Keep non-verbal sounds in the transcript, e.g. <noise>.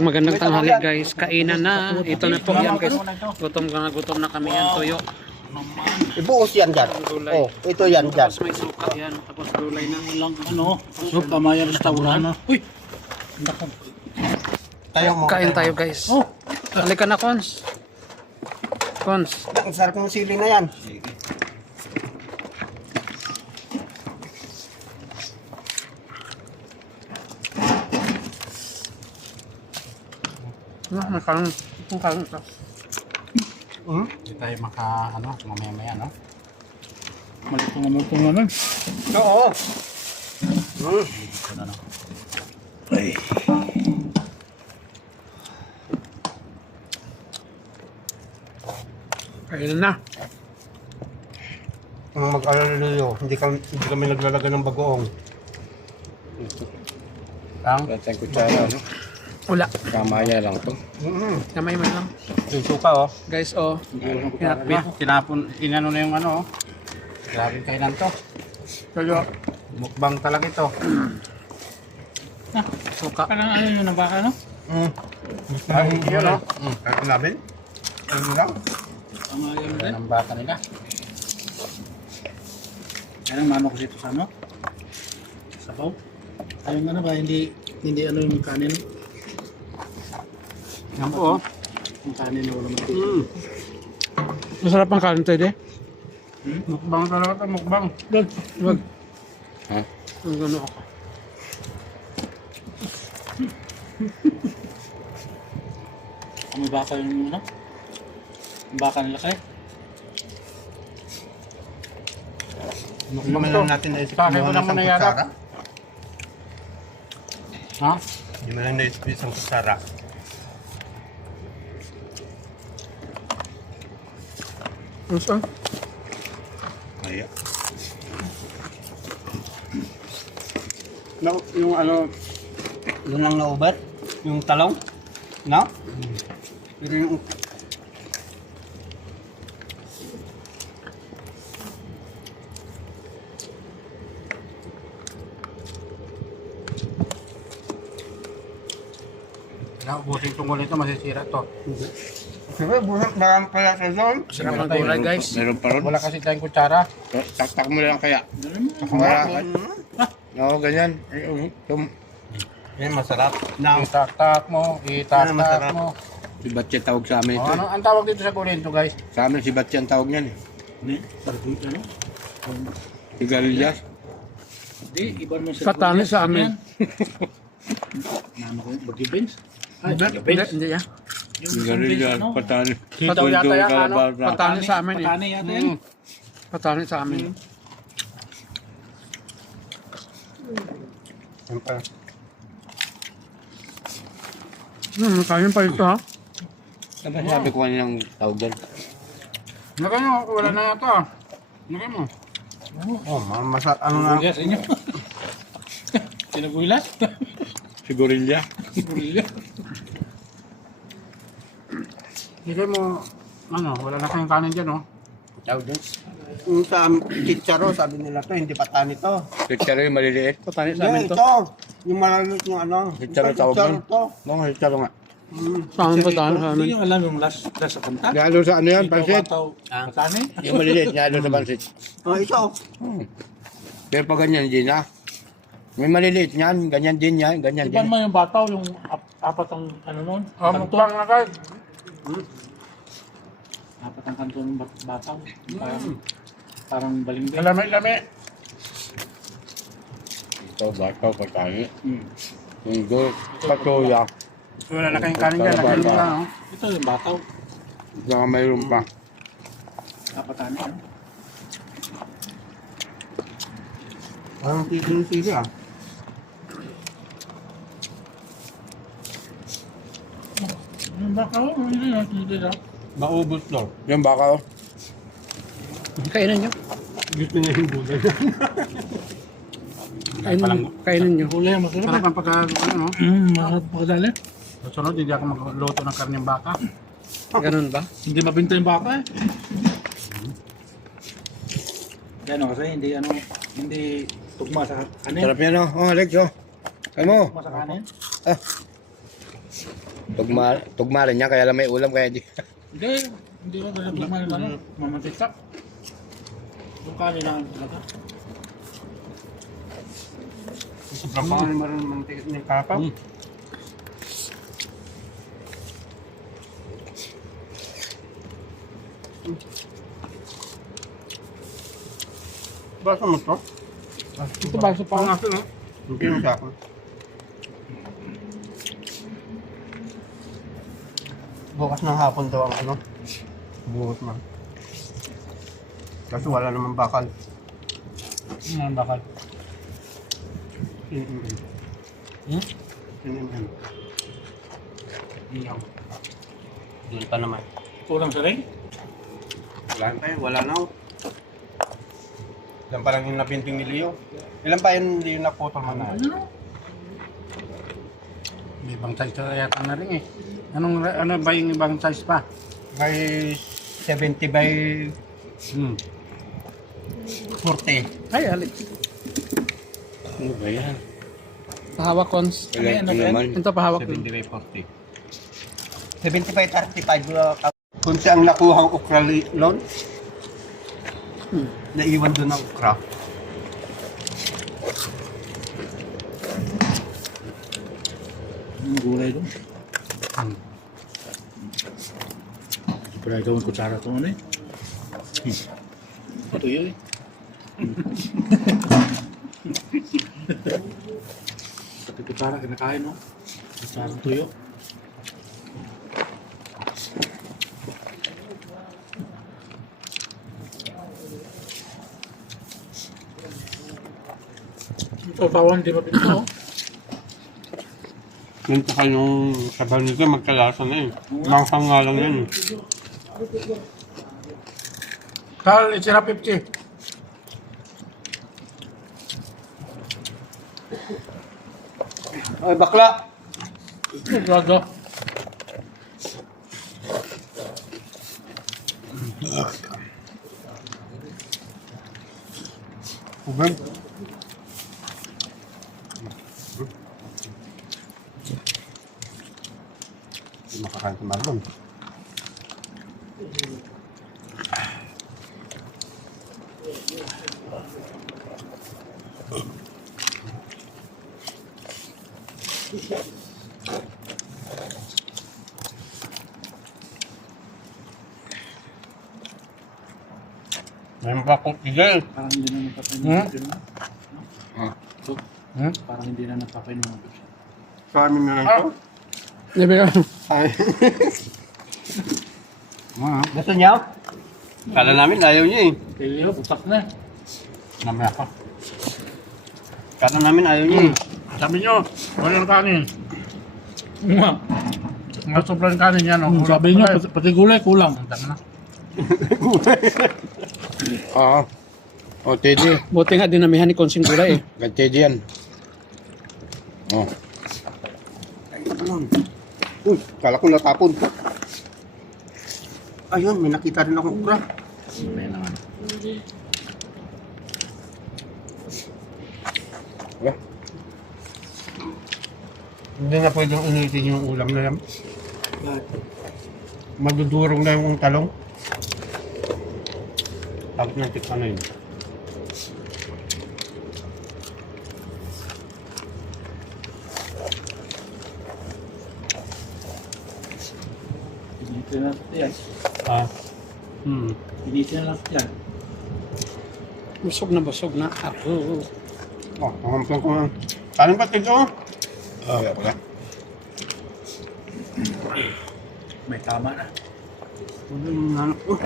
Magandang tanghali guys. Kainan na. Ito na po yan guys. Gutom na, gutom na kami yan. Tuyo. Ibuos yan dyan. Gulay. Oh, ito yan dyan. Tapos may suka yan. Tapos gulay na. lang ano, soup pamaya restaurant. Uy, Tayo mo. Kain tayo guys. Oh. Halika na, Cons. Cons. Ang sarap ng sili na yan. Ano, may kalang. Ang kalang ito. Hmm? Hindi tayo maka, ano, mamaya maya, no? Malutong na malutong naman. Oo. Hmm. Ito na, no? Kainan na. Ang mag-alalayo, hindi kami, hindi kami naglalagay ng bagoong. Ang, Tatang kutsara, no? Wala. Kamaya lang to. Kamay man lang. yung suka, oh. Guys, oh. Tinapon na. Tinapon, inano na yung ano, oh. Grabe kainan to. Tuyo. Mukbang talaga ito. Suka. Parang ano yun, ang baka, no? Mm. Ay, yun, no? Mm. Kahit namin. Ano lang? Pamaya mo rin. Ang baka nila. Kaya mano kasi ito sa ano? Sabaw. Ayun ano ba, hindi, hindi ano yung kanin. Yan po, oh. Yung kanin na wala mati. Mm. Masarap ang kanin tayo, de. Mukbang talaga ito, mukbang. Wag. Wag. Ha? Ang gano ako. <laughs> May baka yung ano? Yung baka nila kaya? Hindi man lang natin naisip mo ng naman isang kutsara. Ha? Hindi man lang naisip isang kutsara. Ano saan? Kaya. No, yung ano, Yun lang na-over? Yung talong? No? Pero yung... naubusin tungkol ito, masisira to. Sige, buhat na lang pala sa zone. Masarap ang gulay, guys. Meron pa ron? Wala kasi tayong kutsara. Taktak mo lang kaya. Wala. Oo, ganyan. Oh, tum. Yan, masarap. Na, Itaktak mo, Ano itaktak mo. Si Batya tawag sa amin ito. ano, eh. ang tawag dito sa kulinto guys? Sa amin si Batya ang tawag niyan eh. Ano? Sigarilyas. Hindi, iba naman sa Katani sa amin. <laughs> Nano ko yung bagyo beans? Ay, bagyo Hindi, hindi yan. Yung Sigarilyas. ano? Patani. Sitaw yata yan, ano? Patani sa amin eh. Patani yata yan. Mm. Patani sa amin. yan pala. Hmm, kain pa ito ha. Ano ba sabi ko kaninang tawag doon? Mo, wala na yata. Lagay mo. Oh, ma- masa, ano na, Bulas inyo. <laughs> Sinabulas? Sigurilya. Bulas. Lagay mo, ano, wala na kayong kanin dyan, oh. Tawag doon? yung sa chicharo, sabi nila to, hindi patan ito. Chicharo yung maliliit. Patani sa Hindi, amin to. ito. Yung malalit yung ano. Chicharo tawag chicharo nun. to. Oo, chicharo nga. Mm. Sa amin patani sa amin. Hindi nyo alam yung last, last sa kanta? Lalo sa ano yan, pansit. Patani? Yung maliliit, lalo sa pansit. Oh, ito. Hmm. Pero pag ganyan din na. May maliliit yan, ganyan din yan, ganyan Iban din. mo yung bataw, yung ap apat ang ano nun? Oh, mukbang na guys. Apat ang kanto ng bat- bataw. Parang, parang balimbing. Lami-lami. Ito, bata, patani. Yung do, patuya. Wala na kayong kanin dyan. Lagyan mo lang. oh. Ito yung bataw. Saka mayroon pa. Kapatani. Ano? Parang sili-sili ah. Yung bataw, hindi na, hindi na. Maubos to. Yung baka, oh. Kainan nyo. Gusto niya yung gulay. <laughs> Kainin, kainin nyo. Kulay, masarap. Sarap ang pagka, ano, Hmm, masarap pagkadali. Susunod, hindi ako magluto ng karneng baka. ganun ba? Hindi mabinta yung baka eh. Yan o, kasi hindi ano, hindi tugma sa kanin. Sarap yan, oh. Oh, Alex, oh. Ano mo? Tugma sa kanin. Ah. Tugma, tugma rin niya, kaya lang may ulam, kaya di. Hindi, hindi ko ganun tumayo ano, mamantika. Yung kanin lang talaga. Sobrang pa nga naman mantikit ng kapa. Basta mo to? Ito ba sa pang Pangasin ha? Hindi mo sa akin. Bukas ng hapon daw ang ano? Bukas man. Kasi wala naman bakal. Ano bakal? Mm-mm. Hmm? Mm-mm. Iyaw. Doon pa naman. Kulang sa ring? Wala na tayo, wala na. oh. Ilan pa lang yung nabinting ni Leo. Ilan pa yun hindi yung naputol mo na? Ano? May ibang size ka yata na rin eh. Anong, ano ba yung ibang size pa? May 70 by Hmm. 40. Ay, Alex. Ano ba yan? Pahawak cons. Ano, ito Ben? naman. Ito pahawak ko. 70 by 40. 70 by 35. uh, Kung saan nakuha ang okra loan, Hmm. naiwan doon ang okra. Ang gulay doon. Ikaw ang kutsara ito ano eh. Hmm. Ito yun eh. <laughs> Pati kutsara kinakain no? Kutsara tuyo. Ito, pawan, di ba pinito? Yung saka yung sabaw nito, magkalasa na eh. Mangsang nga lang yan eh. Carl, it's 50. Ay, bakla! Ubay. Hindi makakain sa Marlon. May mapakot tigil. Parang hindi na napapainom. Hmm? Ah. Hmm? Parang hindi na napapainom. Sa amin na lang to. Libre ka. Ay. <laughs> Gusto niya? Kala namin ayaw niya eh. Kaya, butak na. Namaya ka. Kala namin ayaw niya eh. Sabi nyo, walang kanin. Nga. Nga sobrang kanin yan. Oh. sabi nyo, pati, pati gulay kulang. Ang na. <laughs> Oo. O, Teddy. Buti nga dinamihan ni Konsing gulay eh. Kay Teddy yan. Oh. Uy, kala ko natapon. Ayun, may nakita rin akong ukra. May naman. Wala. Hindi na pwedeng initin yung ulam na yan. Madudurong na yung talong. Tapos na tikman na yun. Pinitin na yan. Ah. Hmm. Pinitin na yan. Busog na busog na ako. Oh, pangampang ko nga. Kanin ba tigil oh? Ah, wala pala. May tama na. Ano yung nanak ko?